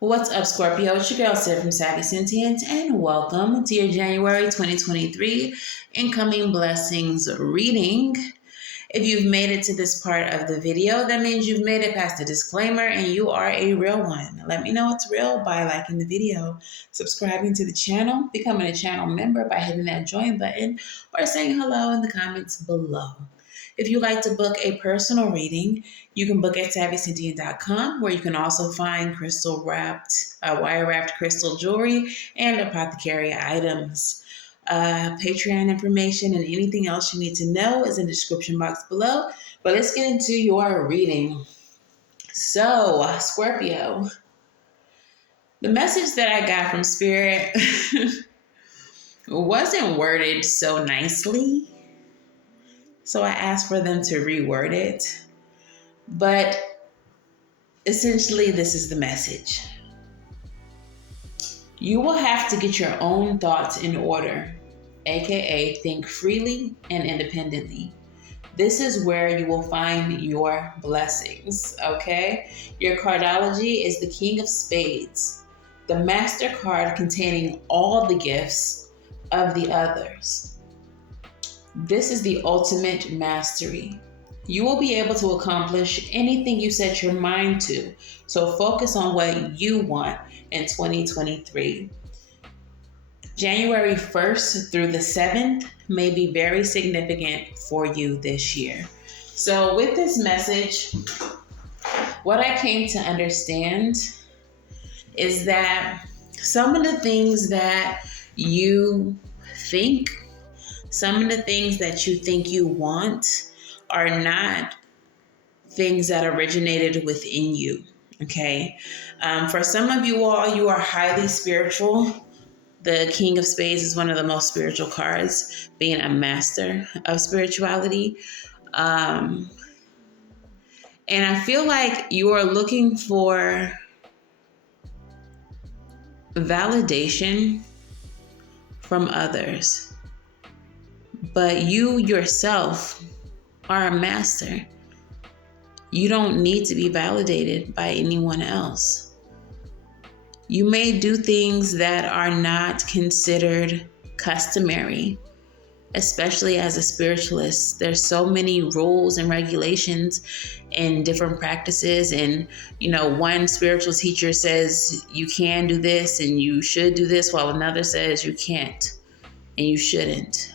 What's up, Scorpio? It's your girl, Savy from Savy, Sentient, and welcome to your January 2023 Incoming Blessings reading. If you've made it to this part of the video, that means you've made it past the disclaimer and you are a real one. Let me know it's real by liking the video, subscribing to the channel, becoming a channel member by hitting that join button, or saying hello in the comments below. If you'd like to book a personal reading, you can book at SavySentient.com, where you can also find wire-wrapped crystal jewelry and apothecary items. Patreon information and anything else you need to know is in the description box below. But let's get into your reading. So, Scorpio, the message that I got from Spirit wasn't worded so nicely. So I asked for them to reword it. But essentially, this is the message. You will have to get your own thoughts in order, aka think freely and independently. This is where you will find your blessings, okay? Your cardology is the King of Spades, the master card containing all the gifts of the others. This is the ultimate mastery. You will be able to accomplish anything you set your mind to. So focus on what you want in 2023. January 1st through the 7th may be very significant for you this year. So with this message, what I came to understand is that some of the things that you think, some of the things that you think you want are not things that originated within you, okay? For some of you all, you are highly spiritual. The King of Spades is one of the most spiritual cards, being a master of spirituality. And I feel like you are looking for validation from others. But you yourself are a master. You don't need to be validated by anyone else. You may do things that are not considered customary, especially as a spiritualist. There's so many rules and regulations and different practices. And, one spiritual teacher says you can do this and you should do this, while another says you can't and you shouldn't.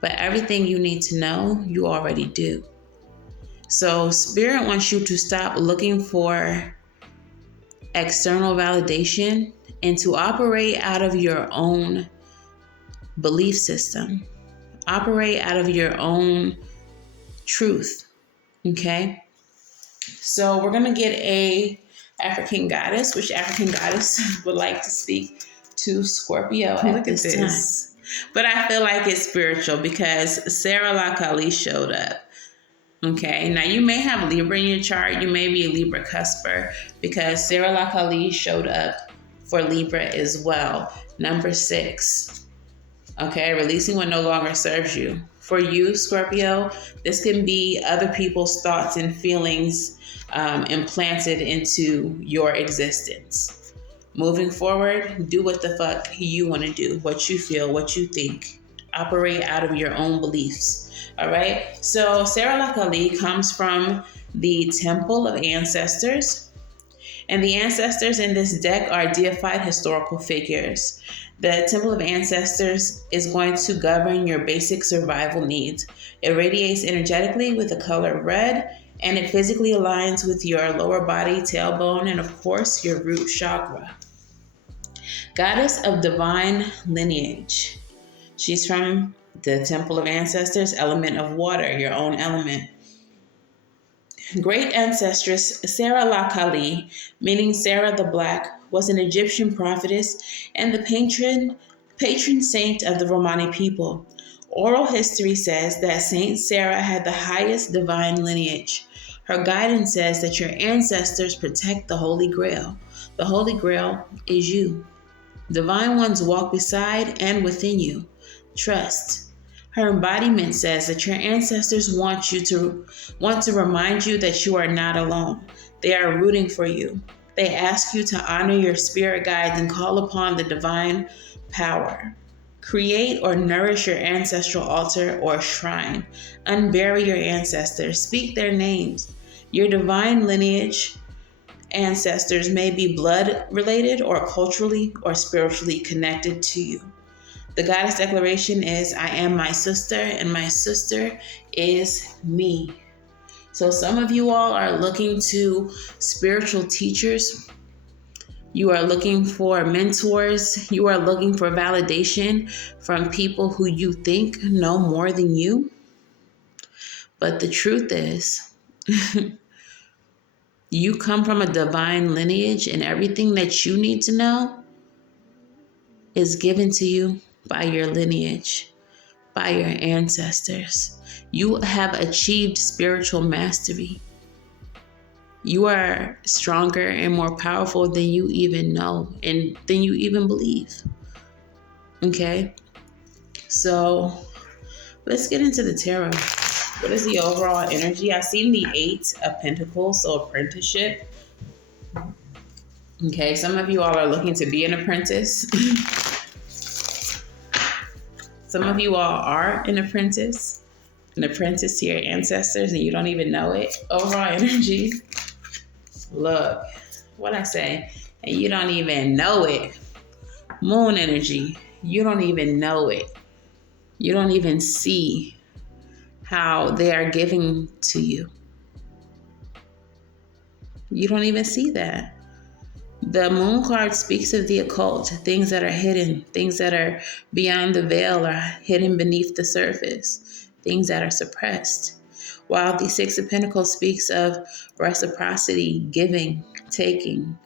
But everything you need to know, you already do. So Spirit wants you to stop looking for external validation and to operate out of your own belief system. Operate out of your own truth. Okay? So we're going to get a African goddess. Which African goddess would like to speak to Scorpio at this time? But I feel like it's spiritual because Sarah Lakali showed up. Okay, now you may have Libra in your chart. You may be a Libra cusper because Sarah Lakali showed up for Libra as well. Number 6. Okay, releasing what no longer serves you. For you, Scorpio, this can be other people's thoughts and feelings implanted into your existence. Moving forward, do what the fuck you want to do, what you feel, what you think. Operate out of your own beliefs. All right. So Sarah Lakali comes from the Temple of Ancestors. And the ancestors in this deck are deified historical figures. The Temple of Ancestors is going to govern your basic survival needs. It radiates energetically with the color red, and it physically aligns with your lower body, tailbone, and of course, your root chakra. Goddess of divine lineage. She's from the Temple of Ancestors, element of water, your own element. Great ancestress Sarah Lakali, meaning Sarah the Black, was an Egyptian prophetess and the patron saint of the Romani people. Oral history says that Saint Sarah had the highest divine lineage. Her guidance says that your ancestors protect the Holy Grail. The Holy Grail is you. Divine ones walk beside and within you. Trust. Her embodiment says that your ancestors want to remind you that you are not alone. They are rooting for you. They ask you to honor your spirit guides and call upon the divine power. Create or nourish your ancestral altar or shrine. Unbury your ancestors. Speak their names. Your divine lineage ancestors may be blood related or culturally or spiritually connected to you. The goddess declaration is, I am my sister and my sister is me. So some of you all are looking to spiritual teachers. You are looking for mentors. You are looking for validation from people who you think know more than you. But the truth is, you come from a divine lineage, and everything that you need to know is given to you by your lineage, by your ancestors. You have achieved spiritual mastery. You are stronger and more powerful than you even know and than you even believe. Okay? So let's get into the tarot. What is the overall energy? I've seen the 8 of Pentacles, so apprenticeship. Okay, some of you all are looking to be an apprentice. Some of you all are an apprentice to your ancestors, and you don't even know it. Overall energy. Look, what I say, and you don't even know it. Moon energy. You don't even know it. You don't even see how they are giving to you. You don't even see that. The moon card speaks of the occult, things that are hidden, things that are beyond the veil or hidden beneath the surface, things that are suppressed. While the 6 of Pentacles speaks of reciprocity, giving, taking.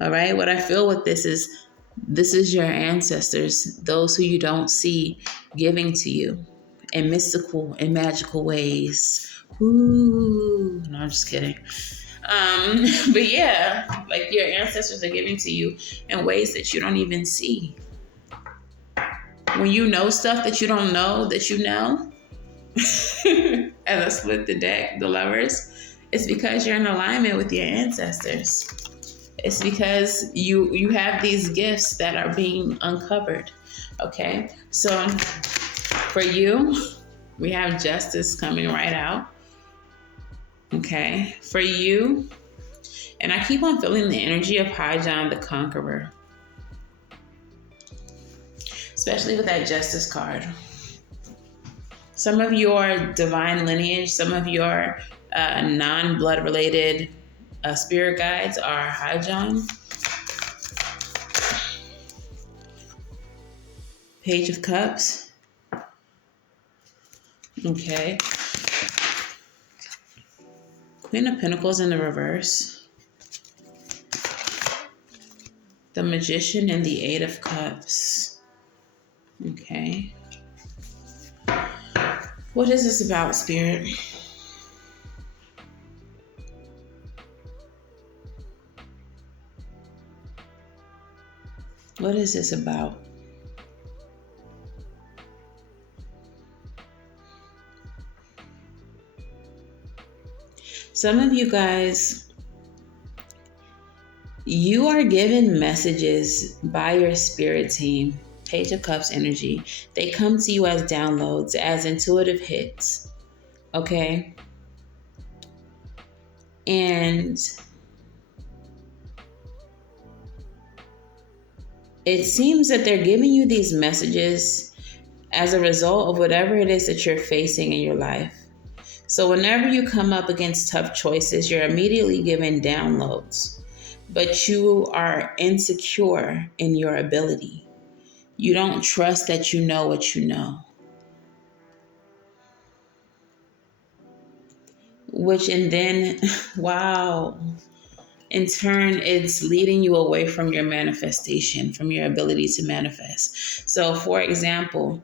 All right, what I feel with this is your ancestors, those who you don't see, giving to you in mystical and magical ways. Ooh, no, I'm just kidding. But yeah, like your ancestors are giving to you in ways that you don't even see. When you know stuff that you don't know that you know, as I split the deck, the Lovers, it's because you're in alignment with your ancestors. It's because you have these gifts that are being uncovered. Okay, so for you, we have Justice coming right out. Okay, for you, and I keep on feeling the energy of High John the Conqueror, especially with that Justice card. Some of your divine lineage, some of your non-blood related spirit guides are High John. Page of Cups. Okay. Queen of Pentacles in the reverse. The Magician and the 8 of Cups. Okay. What is this about, Spirit? What is this about? Some of you guys, you are given messages by your spirit team. Page of Cups energy. They come to you as downloads, as intuitive hits. Okay? And it seems that they're giving you these messages as a result of whatever it is that you're facing in your life. So whenever you come up against tough choices, you're immediately given downloads, but you are insecure in your ability. You don't trust that you know what you know. Which, and then, wow, in turn, it's leading you away from your manifestation, from your ability to manifest. So, for example,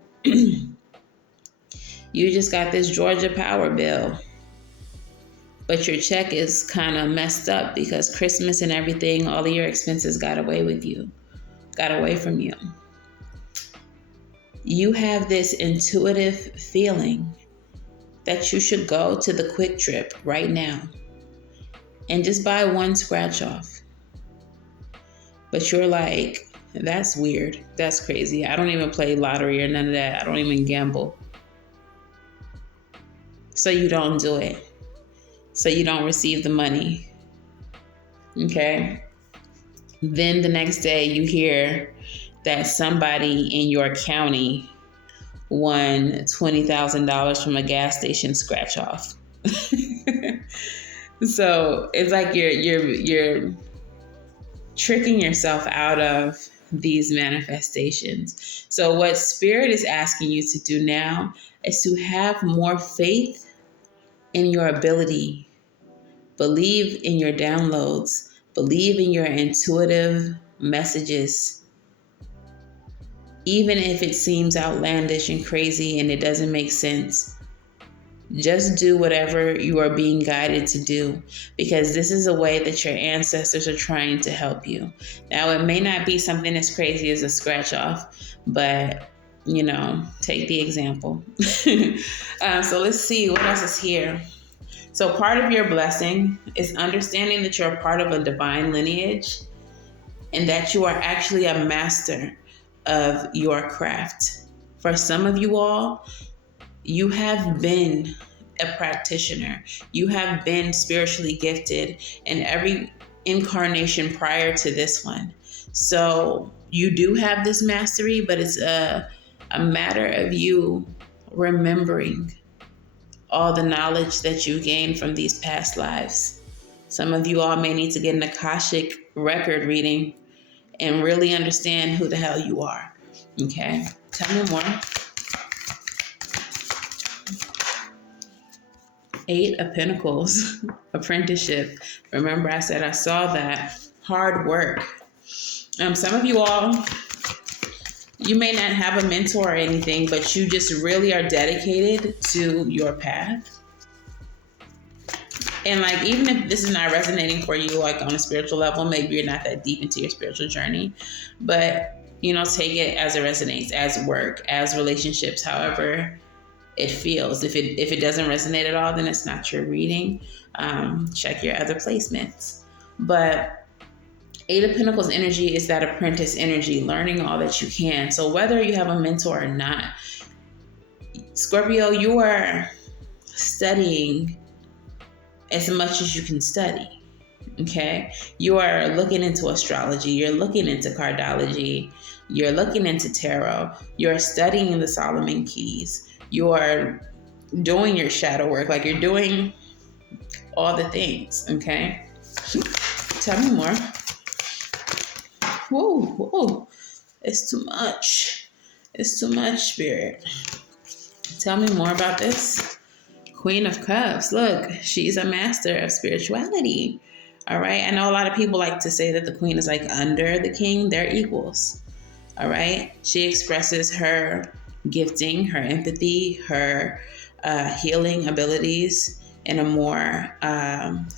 you just got this Georgia power bill. but your check is kind of messed up because Christmas and everything, all of your expenses got away from you. You have this intuitive feeling that you should go to the Quick Trip right now and just buy one scratch off. But you're like, that's weird. That's crazy. I don't even play lottery or none of that. I don't even gamble. So you don't do it. So you don't receive the money. Okay? Then the next day you hear that somebody in your county won $20,000 from a gas station scratch off. So it's like you're tricking yourself out of these manifestations. So what Spirit is asking you to do now is to have more faith in your ability. Believe in your downloads. Believe in your intuitive messages. Even if it seems outlandish and crazy and it doesn't make sense, just do whatever you are being guided to do, because this is a way that your ancestors are trying to help you. Now, it may not be something as crazy as a scratch off, but take the example. So let's see what else is here. So part of your blessing is understanding that you're a part of a divine lineage and that you are actually a master of your craft. For some of you all, you have been a practitioner. You have been spiritually gifted in every incarnation prior to this one. So you do have this mastery, but it's a matter of you remembering all the knowledge that you gained from these past lives. Some of you all may need to get an Akashic record reading and really understand who the hell you are. Okay? Tell me more. 8 of Pentacles, apprenticeship. Remember, I said I saw that. Hard work. Some of you all, you may not have a mentor or anything, but you just really are dedicated to your path. And like, even if this is not resonating for you, like on a spiritual level, maybe you're not that deep into your spiritual journey, but take it as it resonates, as work, as relationships, however it feels. If it doesn't resonate at all, then it's not your reading. Check your other placements. But 8 of Pentacles energy is that apprentice energy, learning all that you can. So whether you have a mentor or not, Scorpio, you are studying as much as you can study. Okay? You are looking into astrology. You're looking into cardology. You're looking into tarot. You're studying the Solomon keys. You're doing your shadow work. Like, you're doing all the things. Okay? Tell me more. Whoa. It's too much. It's too much, Spirit. Tell me more about this. Queen of Cups. Look, she's a master of spirituality. All right. I know a lot of people like to say that the queen is like under the king. They're equals. All right. She expresses her gifting, her empathy, her healing abilities in a more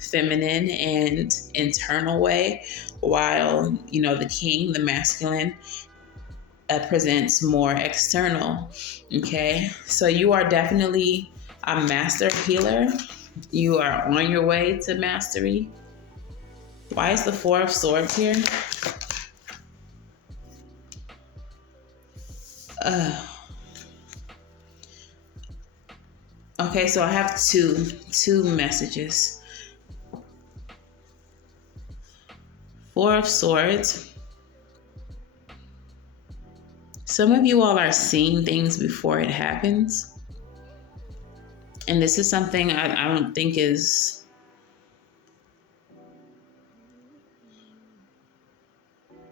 feminine and internal way, while the king, the masculine, presents more external. Okay, so you are definitely a master healer. You are on your way to mastery. Why is the 4 of Swords here? Okay, so I have two messages. 4 of Swords. Some of you all are seeing things before it happens. And this is something I don't think is...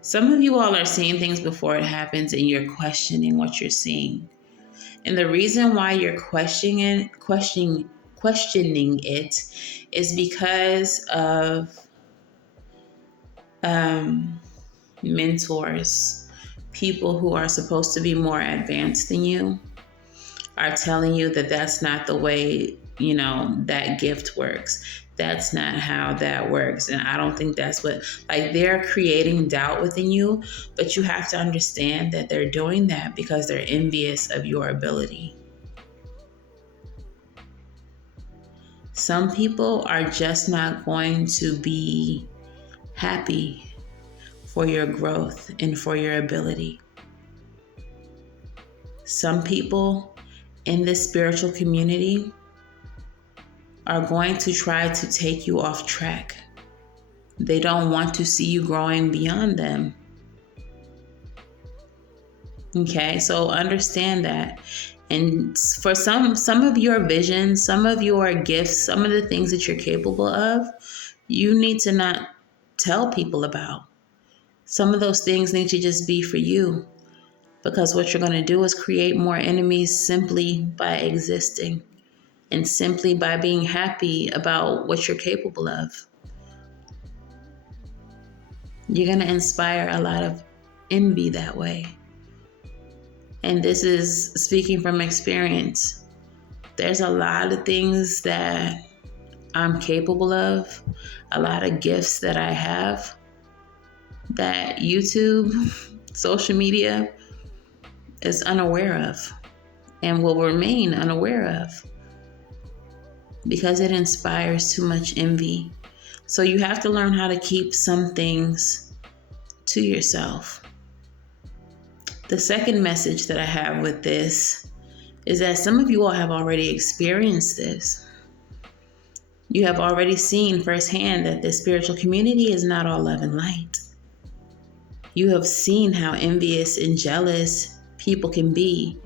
Some of you all are seeing things before it happens and you're questioning what you're seeing. And the reason why you're questioning it is because of mentors, people who are supposed to be more advanced than you, are telling you that that's not the way, that gift works. That's not how that works. And I don't think that's what, like, they're creating doubt within you, but you have to understand that they're doing that because they're envious of your ability. Some people are just not going to be happy for your growth and for your ability. Some people in this spiritual community are going to try to take you off track. They don't want to see you growing beyond them. Okay, so understand that. And for some of your visions, some of your gifts, some of the things that you're capable of, you need to not tell people about. Some of those things need to just be for you, because what you're going to do is create more enemies simply by existing and simply by being happy about what you're capable of. You're going to inspire a lot of envy that way. And this is speaking from experience. There's a lot of things that I'm capable of, a lot of gifts that I have that YouTube, social media is unaware of and will remain unaware of because it inspires too much envy. So you have to learn how to keep some things to yourself. The second message that I have with this is that some of you all have already experienced this. You have already seen firsthand that this spiritual community is not all love and light. You have seen how envious and jealous people can be,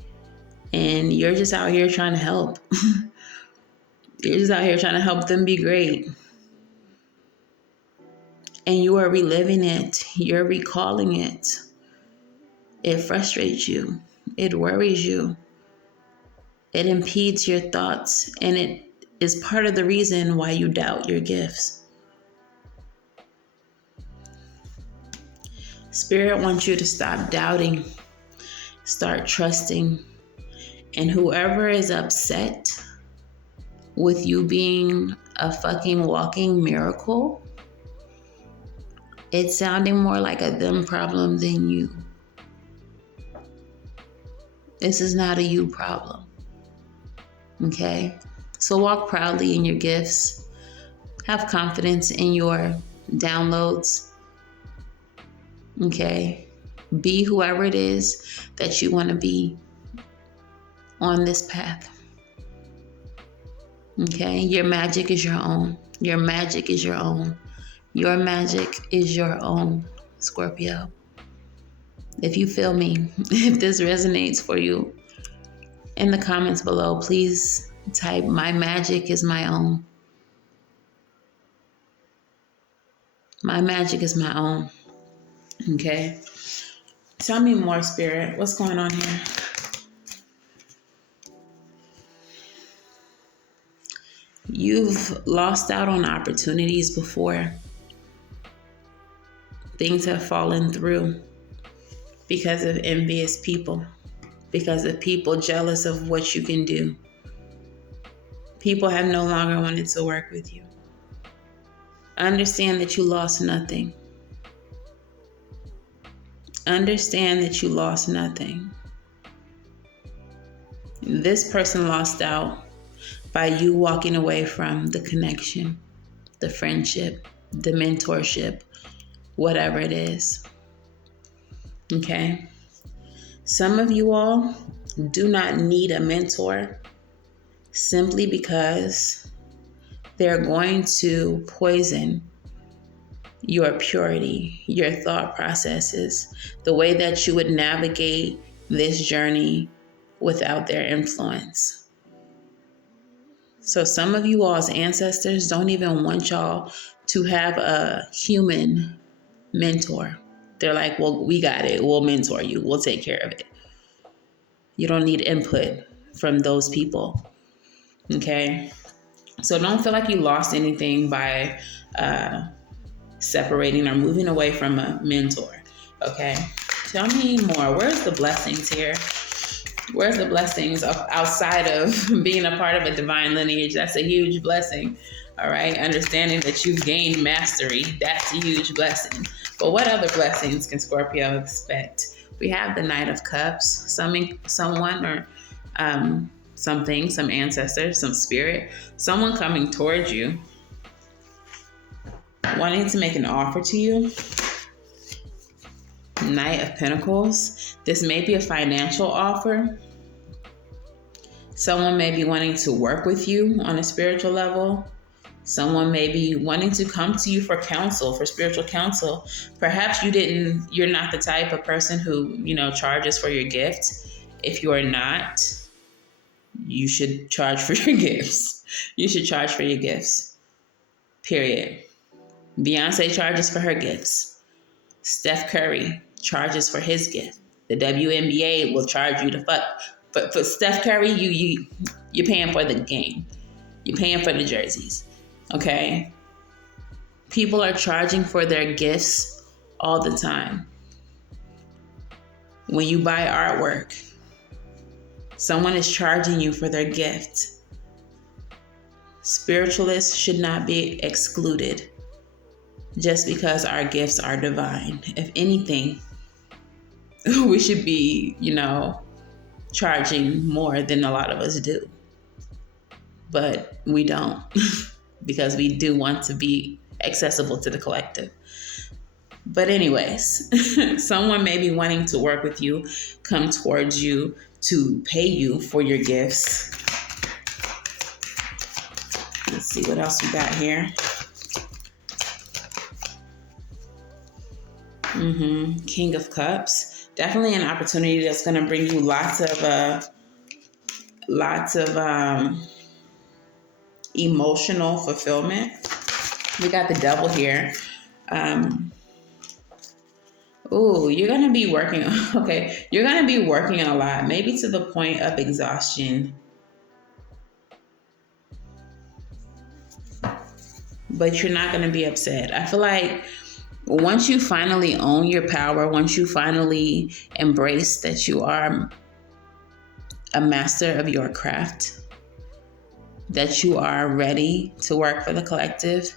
and you're just out here trying to help. You're just out here trying to help them be great. And you are reliving it. You're recalling it. It frustrates you. It worries you. It impedes your thoughts, and it is part of the reason why you doubt your gifts. Spirit wants you to stop doubting, start trusting, and whoever is upset with you being a fucking walking miracle, it's sounding more like a them problem than you. This is not a you problem. Okay? So walk proudly in your gifts. Have confidence in your downloads. Okay? Be whoever it is that you want to be on this path. Okay? Your magic is your own. Your magic is your own. Your magic is your own, Scorpio. If you feel me, if this resonates for you, in the comments below, please type, "My magic is my own." My magic is my own. Okay? Tell me more, Spirit. What's going on here? You've lost out on opportunities before. Things have fallen through because of envious people, because of people jealous of what you can do. People have no longer wanted to work with you. Understand that you lost nothing. Understand that you lost nothing. This person lost out by you walking away from the connection, the friendship, the mentorship, whatever it is. Okay? Some of you all do not need a mentor simply because they're going to poison your purity, your thought processes, the way that you would navigate this journey without their influence. So some of you all's ancestors don't even want y'all to have a human mentor. They're like, "Well, we got it. We'll mentor you. We'll take care of it." You don't need input from those people. Okay? So don't feel like you lost anything by separating or moving away from a mentor. Okay? Tell me more. Where's the blessings here? Where's the blessings outside of being a part of a divine lineage? That's a huge blessing. All right. Understanding that you've gained mastery. That's a huge blessing. But what other blessings can Scorpio expect? We have the Knight of Cups. Someone or something, some ancestor, some spirit, someone coming towards you, wanting to make an offer to you. Knight of Pentacles. This may be a financial offer. Someone may be wanting to work with you on a spiritual level. Someone may be wanting to come to you for counsel, for spiritual counsel. Perhaps you're not the type of person who, charges for your gift. If you are not, you should charge for your gifts. You should charge for your gifts. Period. Beyonce charges for her gifts. Steph Curry charges for his gift. The WNBA will charge you to fuck. But for Steph Curry, you're paying for the game. You're paying for the jerseys. Okay? People are charging for their gifts all the time. When you buy artwork, someone is charging you for their gift. Spiritualists should not be excluded just because our gifts are divine. If anything, we should be, charging more than a lot of us do. But we don't because we do want to be accessible to the collective. But anyways, someone may be wanting to work with you, come towards you to pay you for your gifts. Let's see what else we got here. King of Cups. Definitely an opportunity that's going to bring you lots of emotional fulfillment. We got the Devil here. You're going to be working. Okay. You're going to be working a lot, maybe to the point of exhaustion. But you're not going to be upset. I feel like once you finally own your power, once you finally embrace that you are a master of your craft, that you are ready to work for the collective,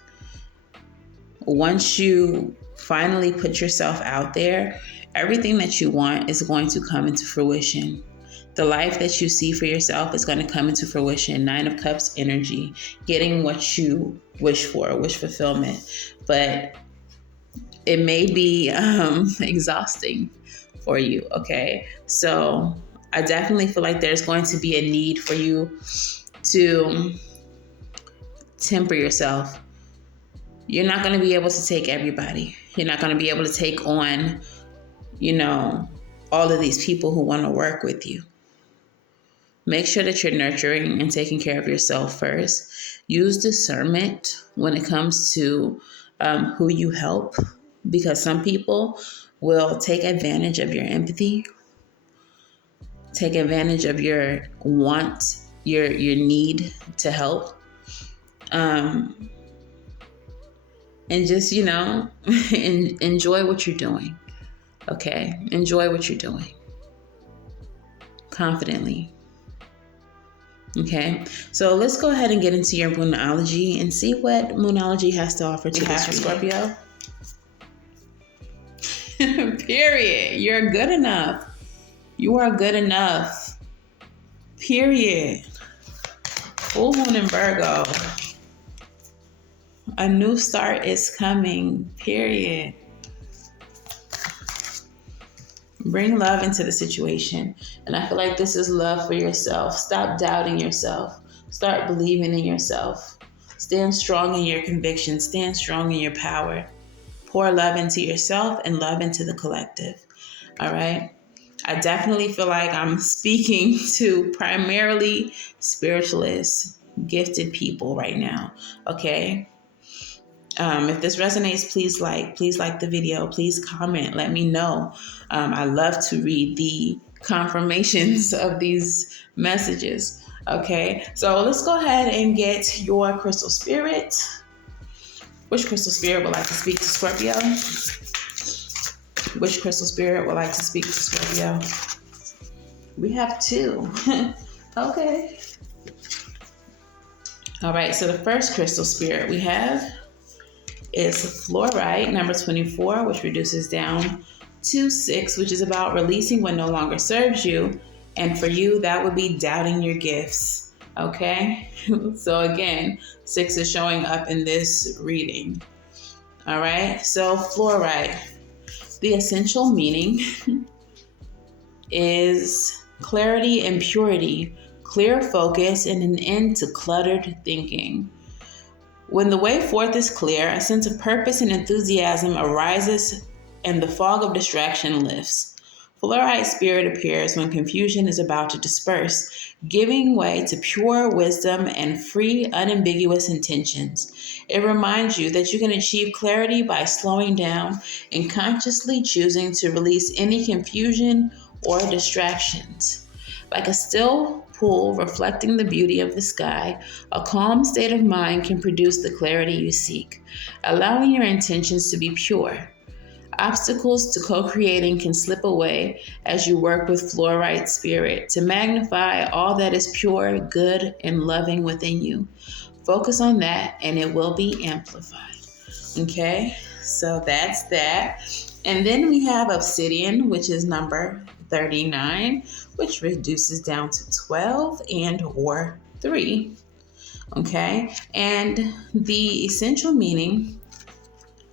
once you finally put yourself out there, everything that you want is going to come into fruition. The life that you see for yourself is going to come into fruition. 9 of Cups energy, getting what you wish for, wish fulfillment. But it may be exhausting for you, okay? So I definitely feel like there's going to be a need for you to temper yourself. You're not going to be able to take everybody. You're not going to be able to take on, all of these people who want to work with you. Make sure that you're nurturing and taking care of yourself first. Use discernment when it comes to who you help, because some people will take advantage of your empathy, take advantage of your want, your need to help, and just, enjoy what you're doing. Okay? Enjoy what you're doing. Confidently. Okay? So let's go ahead and get into your Moonology and see what Moonology has to offer to this Scorpio. Period. You're good enough. You are good enough. Period. Full moon in Virgo. A new start is coming. Period. Bring love into the situation. And I feel like this is love for yourself. Stop doubting yourself. Start believing in yourself. Stand strong in your convictions. Stand strong in your power. Pour love into yourself and love into the collective. All right? I definitely feel like I'm speaking to primarily spiritualists, gifted people right now. Okay? If this resonates, please like the video. Please comment. Let me know. I love to read the confirmations of these messages. Okay, so let's go ahead and get your crystal spirit. Which crystal spirit would like to speak to Scorpio? Which crystal spirit would like to speak to Scorpio? We have 2. Okay. All right, so the first crystal spirit we have is fluorite, number 24, which reduces down to 6, which is about releasing what no longer serves you. And for you, that would be doubting your gifts. Okay? So again, 6 is showing up in this reading. All right, so fluorite, the essential meaning is clarity and purity, clear focus, and an end to cluttered thinking. When the way forth is clear, a sense of purpose and enthusiasm arises and the fog of distraction lifts. Fluorite spirit appears when confusion is about to disperse, giving way to pure wisdom and free, unambiguous intentions. It reminds you that you can achieve clarity by slowing down and consciously choosing to release any confusion or distractions. Like a still pool reflecting the beauty of the sky, a calm state of mind can produce the clarity you seek, allowing your intentions to be pure. Obstacles to co-creating can slip away as you work with fluorite spirit to magnify all that is pure, good, and loving within you. Focus on that and it will be amplified. Okay, so that's that. And then we have obsidian, which is number 39, which reduces down to 12 and or 3. Okay, and the essential meaning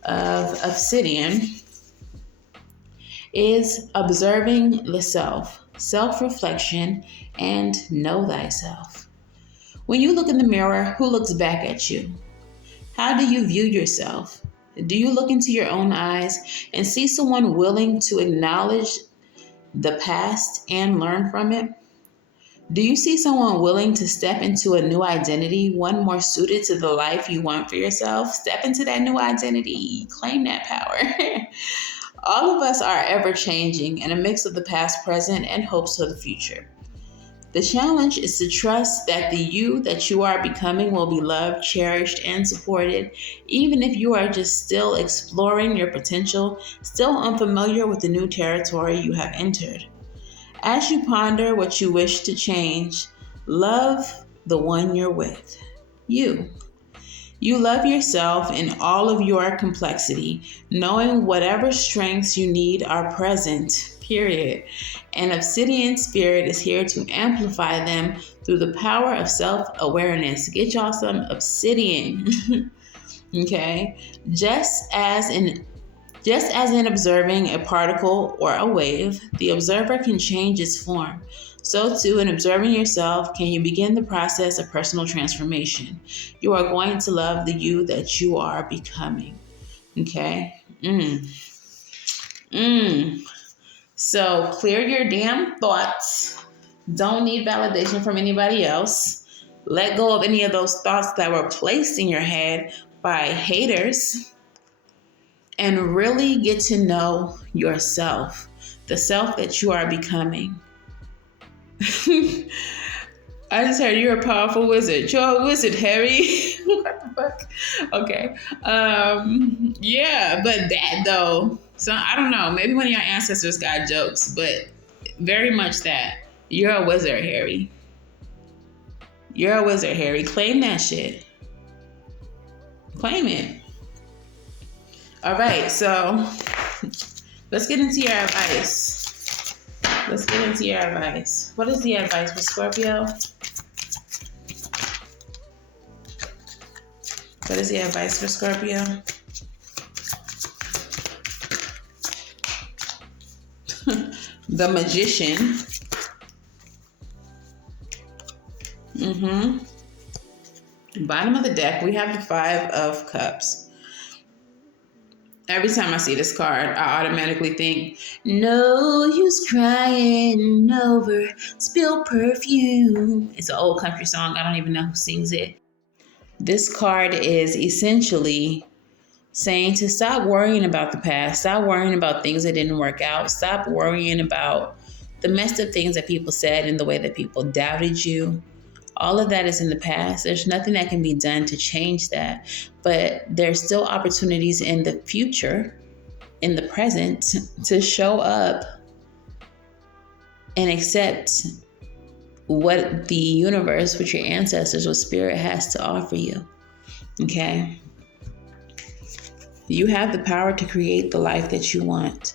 of obsidian is observing the self, self-reflection, and know thyself. When you look in the mirror, who looks back at you? How do you view yourself? Do you look into your own eyes and see someone willing to acknowledge the past and learn from it? Do you see someone willing to step into a new identity, one more suited to the life you want for yourself? Step into that new identity, claim that power. All of us are ever changing and a mix of the past, present, and hopes for the future. The challenge is to trust that the you that you are becoming will be loved, cherished, and supported, even if you are just still exploring your potential, still unfamiliar with the new territory you have entered. As you ponder what you wish to change, love the one you're with. You. You love yourself in all of your complexity, knowing whatever strengths you need are present, period. And Obsidian Spirit is here to amplify them through the power of self-awareness. Get y'all some obsidian, okay? Just as in observing a particle or a wave, the observer can change its form. So too, in observing yourself, can you begin the process of personal transformation. You are going to love the you that you are becoming. Okay? So clear your damn thoughts. Don't need validation from anybody else. Let go of any of those thoughts that were placed in your head by haters. And really get to know yourself, the self that you are becoming. I just heard you're a powerful wizard. You're a wizard, Harry. What the fuck? Okay. Yeah, but that though. So I don't know. Maybe one of your ancestors got jokes, but very much that. You're a wizard, Harry. You're a wizard, Harry. Claim that shit. Claim it. All right, so let's get into your advice. What is the advice for Scorpio? What is the advice for Scorpio? The Magician. Bottom of the deck, we have the 5 of Cups. Every time I see this card, I automatically think, no use crying over spilled perfume. It's an old country song. I don't even know who sings it. This card is essentially saying to stop worrying about the past. Stop worrying about things that didn't work out. Stop worrying about the messed up things that people said and the way that people doubted you. All of that is in the past. There's nothing that can be done to change that. But there's still opportunities in the future, in the present, to show up and accept what the universe, what your ancestors, what spirit has to offer you. Okay? You have the power to create the life that you want.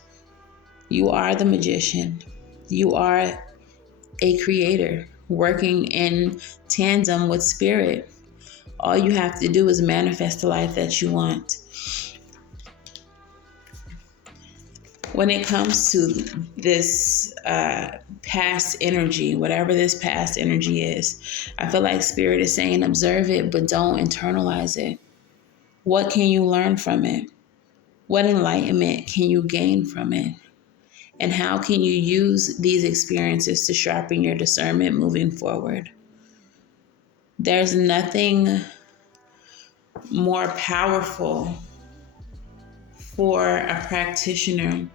You are the magician. You are a creator working in tandem with spirit. All you have to do is manifest the life that you want. When it comes to this past energy, whatever this past energy is, I feel like spirit is saying observe it, but don't internalize it. What can you learn from it? What enlightenment can you gain from it? And how can you use these experiences to sharpen your discernment moving forward? There's nothing more powerful for a practitioner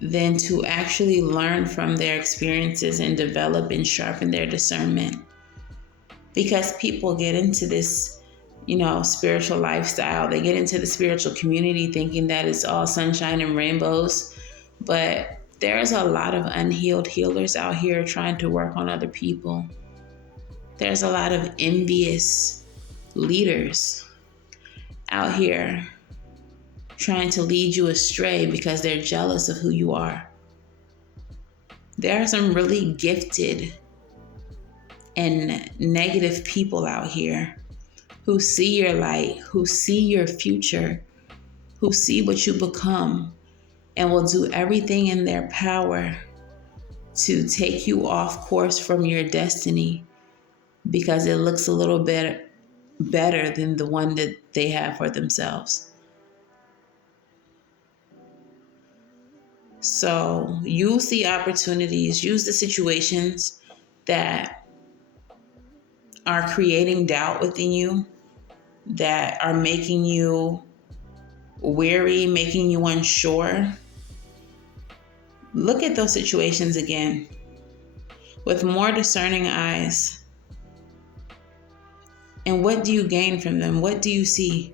than to actually learn from their experiences and develop and sharpen their discernment. Because people get into this, spiritual lifestyle. They get into the spiritual community thinking that it's all sunshine and rainbows. But there's a lot of unhealed healers out here trying to work on other people. There's a lot of envious leaders out here trying to lead you astray because they're jealous of who you are. There are some really gifted and negative people out here who see your light, who see your future, who see what you become, and will do everything in their power to take you off course from your destiny because it looks a little bit better than the one that they have for themselves. So use the opportunities, use the situations that are creating doubt within you, that are making you weary, making you unsure. Look at those situations again with more discerning eyes. And what do you gain from them? What do you see?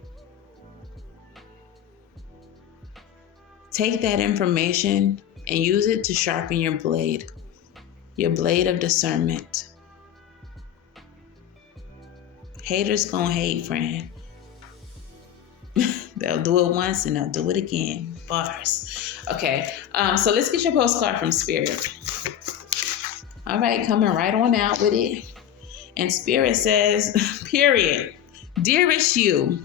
Take that information and use it to sharpen your blade of discernment. Haters gonna hate, friend. They'll do it once and they'll do it again. Bars. Okay, so let's get your postcard from Spirit. All right, coming right on out with it. And Spirit says, period. Dearest you,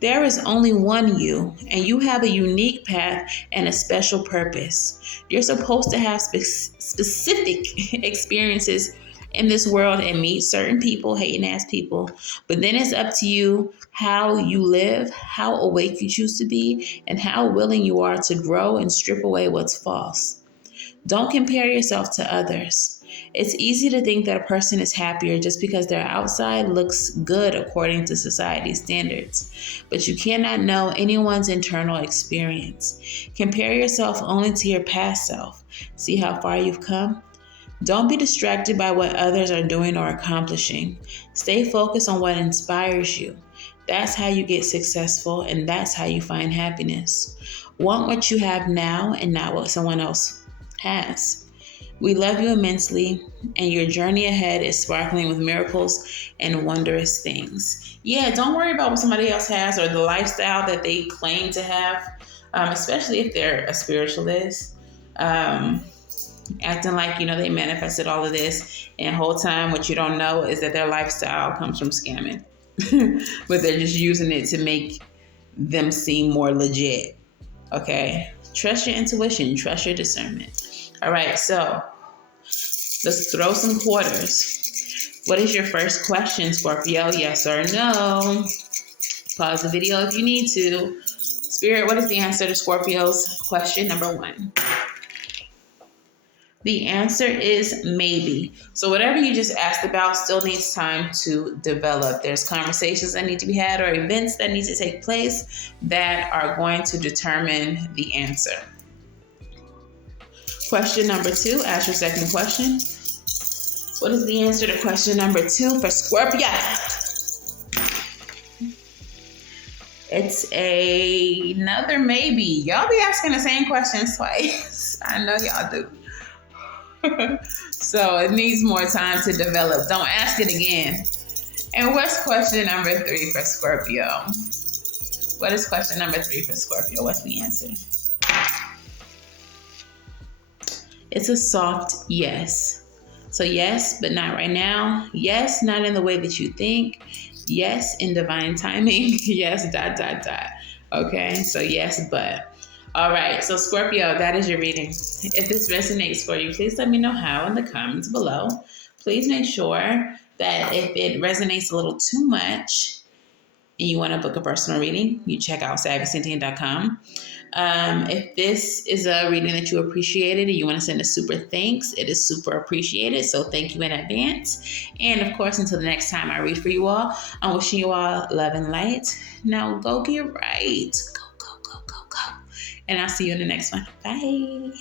there is only one you, and you have a unique path and a special purpose. You're supposed to have specific experiences in this world and meet certain people, hating ass people. But then it's up to you how you live, how awake you choose to be, and how willing you are to grow and strip away what's false. Don't compare yourself to others. It's easy to think that a person is happier just because their outside looks good according to society's standards. But you cannot know anyone's internal experience. Compare yourself only to your past self. See how far you've come? Don't be distracted by what others are doing or accomplishing. Stay focused on what inspires you. That's how you get successful, and that's how you find happiness. Want what you have now and not what someone else has. We love you immensely, and your journey ahead is sparkling with miracles and wondrous things. Yeah, don't worry about what somebody else has or the lifestyle that they claim to have, especially if they're a spiritualist. Acting like, they manifested all of this, and the whole time what you don't know is that their lifestyle comes from scamming. But they're just using it to make them seem more legit. Okay? Trust your intuition. Trust your discernment. All right, so let's throw some quarters. What is your first question, Scorpio? Yes or no? Pause the video if you need to. Spirit, what is the answer to Scorpio's question number 1? The answer is maybe. So whatever you just asked about still needs time to develop. There's conversations that need to be had or events that need to take place that are going to determine the answer. Question number 2, ask your second question. What is the answer to question number 2 for Scorpio? It's another maybe. Y'all be asking the same questions twice. I know y'all do. So it needs more time to develop. Don't ask it again. And what's question number 3 for Scorpio? What is question number 3 for Scorpio? What's the answer? It's a soft yes. So yes, but not right now. Yes, not in the way that you think. Yes, in divine timing. Yes, ... Okay, so yes, but. All right, so Scorpio, that is your reading. If this resonates for you, please let me know how in the comments below. Please make sure that if it resonates a little too much and you want to book a personal reading, you check out SavySentient.com. If this is a reading that you appreciated and you want to send a super thanks, it is super appreciated. So thank you in advance. And of course, until the next time I read for you all, I'm wishing you all love and light. Now go get right. Go, go, go, go, go. And I'll see you in the next one. Bye.